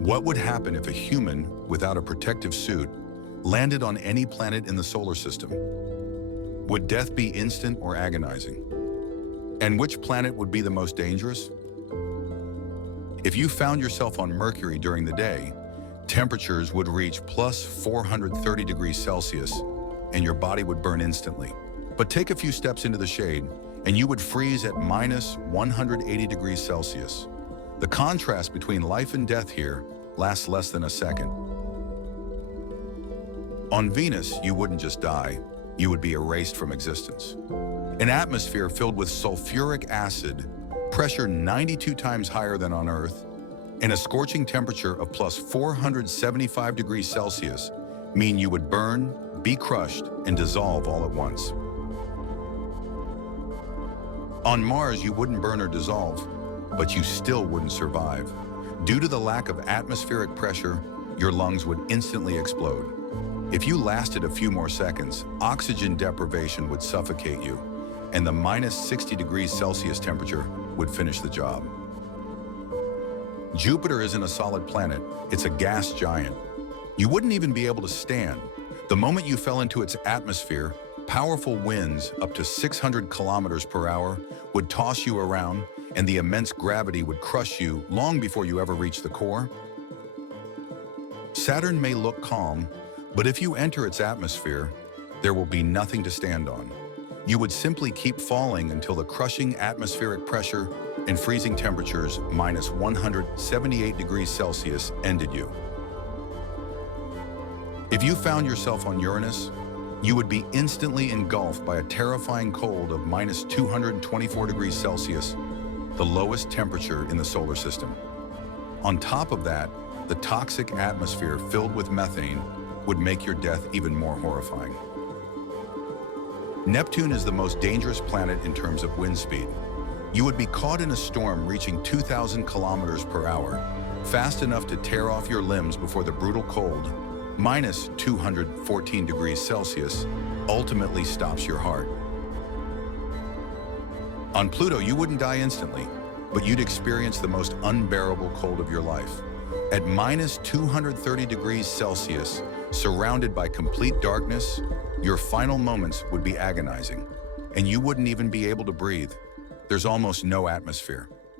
What would happen if a human without a protective suit landed on any planet in the solar system? Would death be instant or agonizing? And which planet would be the most dangerous? If you found yourself on Mercury during the day, temperatures would reach plus 430 degrees Celsius and your body would burn instantly. But take a few steps into the shade and you would freeze at minus 180 degrees Celsius. The contrast between life and death here lasts less than a second. On Venus, you wouldn't just die, you would be erased from existence. An atmosphere filled with sulfuric acid, pressure 92 times higher than on Earth, and a scorching temperature of plus 475 degrees Celsius mean you would burn, be crushed, and dissolve all at once. On Mars, you wouldn't burn or dissolve, but you still wouldn't survive. Due to the lack of atmospheric pressure, your lungs would instantly explode. If you lasted a few more seconds, oxygen deprivation would suffocate you, and the minus 60 degrees Celsius temperature would finish the job. Jupiter isn't a solid planet, it's a gas giant. You wouldn't even be able to stand. The moment you fell into its atmosphere, powerful winds up to 600 kilometers per hour would toss you around, and the immense gravity would crush you long before you ever reach the core. Saturn may look calm, but if you enter its atmosphere, there will be nothing to stand on. You would simply keep falling until the crushing atmospheric pressure and freezing temperatures minus 178 degrees Celsius ended you. If you found yourself on Uranus, you would be instantly engulfed by a terrifying cold of minus 224 degrees Celsius, the lowest temperature in the solar system. On top of that, the toxic atmosphere filled with methane would make your death even more horrifying. Neptune is the most dangerous planet in terms of wind speed. You would be caught in a storm reaching 2,000 kilometers per hour, fast enough to tear off your limbs before the brutal cold, minus 214 degrees Celsius, ultimately stops your heart. On Pluto, you wouldn't die instantly, but you'd experience the most unbearable cold of your life. At minus 230 degrees Celsius, surrounded by complete darkness, your final moments would be agonizing, and you wouldn't even be able to breathe. There's almost no atmosphere.